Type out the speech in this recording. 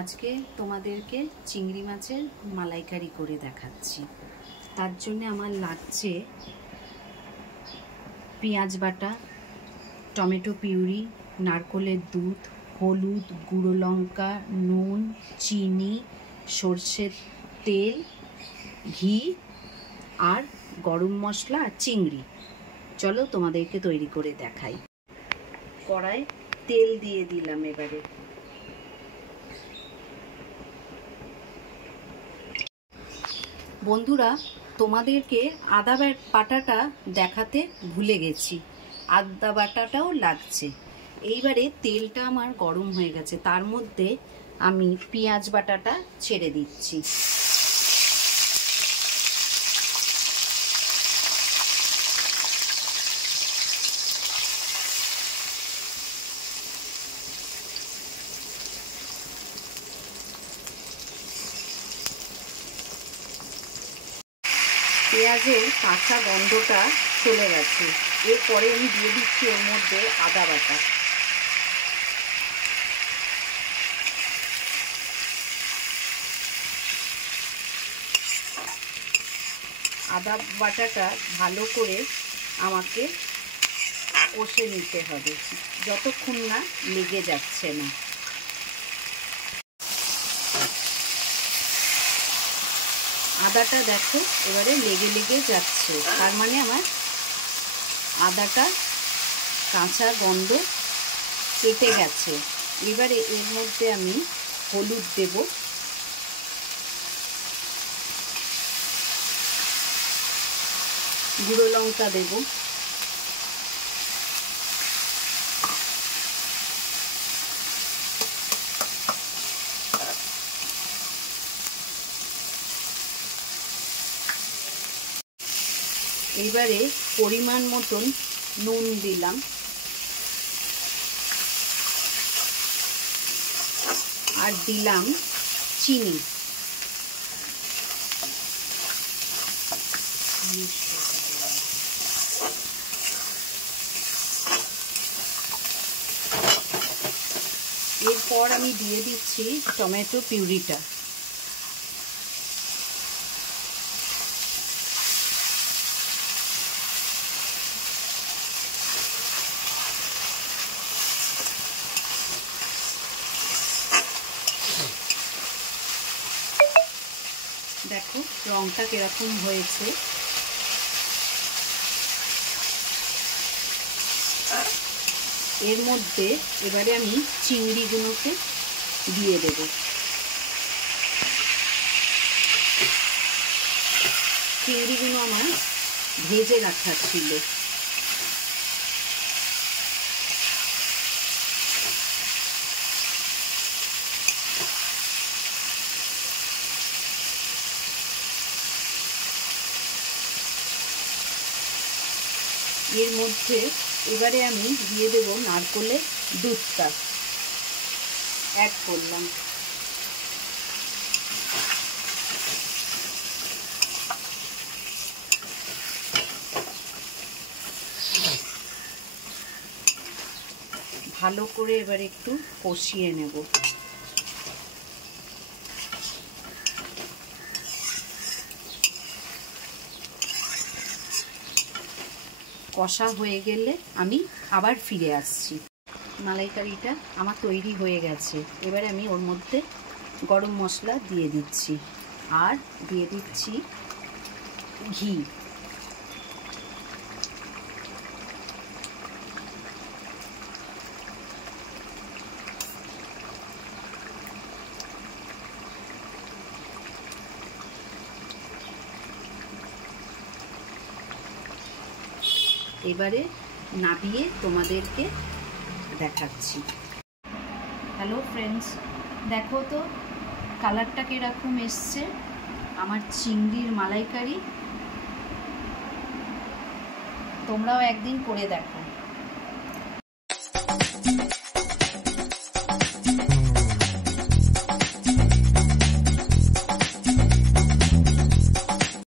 আজকে তোমাদেরকে চিংড়ি মাছের মালাইকারি করে দেখাচ্ছি। তার জন্য আমার লাগছে পেঁয়াজ বাটা, টমেটো পিউরি, নারকেলের দুধ, হলুদ, গুঁড়ো লঙ্কা, নুন, চিনি, সর্ষের তেল, ঘি আর গরম মশলা আর চিংড়ি। চলো তোমাদেরকে তৈরি করে দেখাই। কড়াই তেল দিয়ে দিলাম। এবারে বন্ধুরা, তোমাদেরকে আদা বাটাটা দেখাতে ভুলে গেছি। আদা বাটাটাও লাগছে। এইবারে তেলটা আমার গরম হয়ে গেছে, তার মধ্যে আমি পেঁয়াজ বাটাটা ছেড়ে দিচ্ছি। পেঁয়াজের কাঁচা গন্ধটা চলে গেছে। এরপরে আমি দিয়ে দিচ্ছি এর মধ্যে আদা বাটা। আদা বাটাটা ভালো করে আমাকে কষে নিতে হবে, যতক্ষণ না লেগে যাচ্ছে না। আদাটা দেখো এবারে লেগে লেগে যাচ্ছে, তার মানে আমার আদাটা কাঁচা গন্ধ কেটে গেছে। এবারে এর মধ্যে আমি হলুদ দেব, গুঁড়ো লঙ্কা দেব, এবারে পরিমাণ মতন নুন দিলাম, আর দিলাম চিনি। এরপর আমি দিয়ে দিচ্ছি টমেটো পিউরিটা। দেখো রংটা কিরকম হয়েছে। এর মধ্যে এবারে আমি চিংড়িগুলোকে দিয়ে দেব। চিংড়িগুলো আমার ভেজে রাখা ছিল। এর মধ্যে এবারে আমি দিয়ে দেব নারকেলের দুধটা অ্যাড করলাম। ভালো করে এবার একটু কষিয়ে নেব। কষা হয়ে গেলে আমি আবার ফিরে আসছি। মালাইকারিটা আমার তৈরি হয়ে গেছে। এবারে আমি ওর মধ্যে গরম মশলা দিয়ে দিচ্ছি, আর দিয়ে দিচ্ছি ঘি। এবারে নাবিয়ে তোমাদেরকে দেখাচ্ছি। হ্যালো ফ্রেন্ডস, দেখো তো কালারটা কিরকম এসছে আমার চিংড়ির মালাইকারি। তোমরাও একদিন করে দেখো।